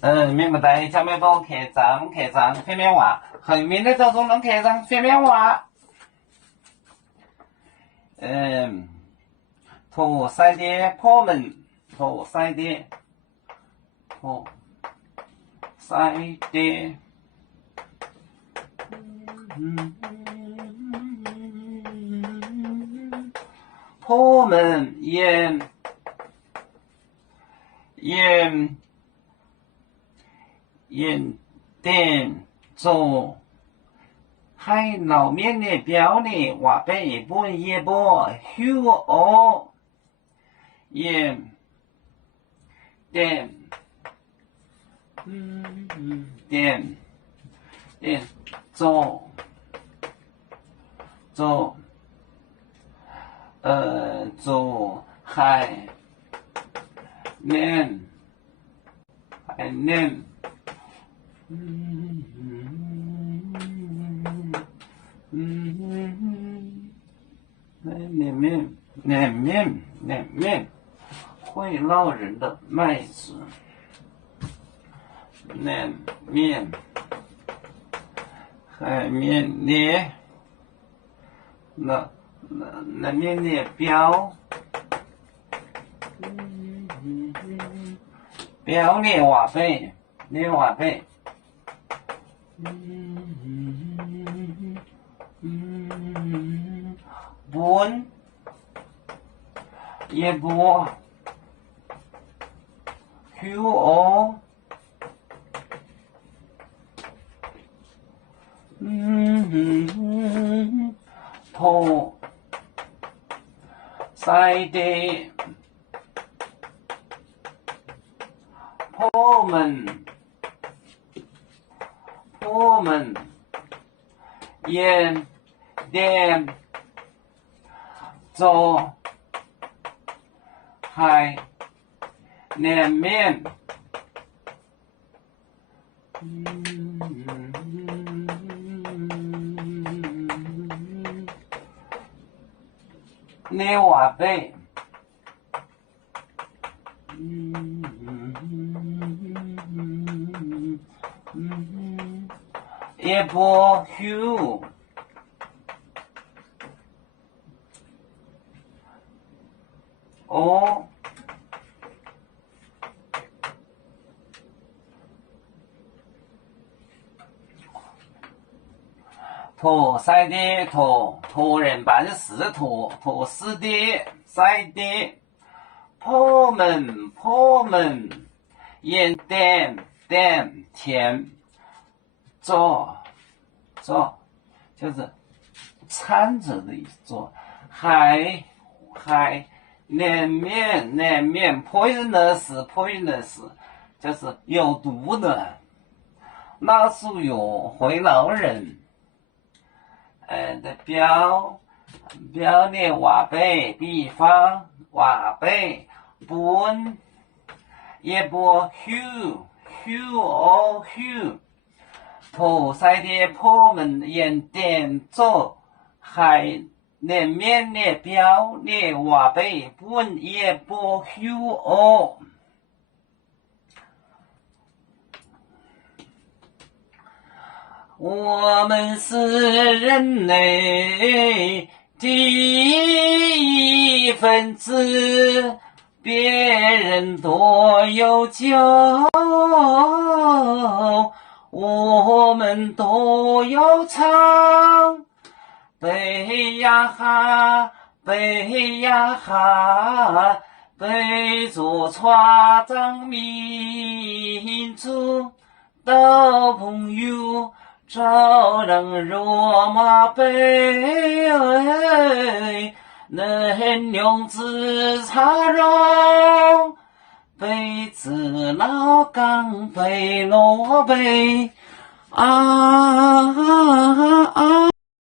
面不带小面包客栈飞面话，后面的这种能客栈飞面话。托塞的破门，托塞的破门烟点做海老面的标的话被本也波休哦烟点做海面面会捞人的麦子，面海面列那面列标列话费本也波QO托塞的破门烟点做海面列话费也波休哦托塞的托人办事托死的塞的破门烟点甜做就是掺着的意思，做海面 poisonous 就是有毒的，那属于会闹人。的标列话费，比方话费本也波休托塞的破门烟点做海面列标列话费本也波休哦。我们是人类第一分子，别人多有酒，我们都有唱。背呀哈，背着船长民族的朋友。照人若马背，能用自茶容，背子老岗背罗背啊。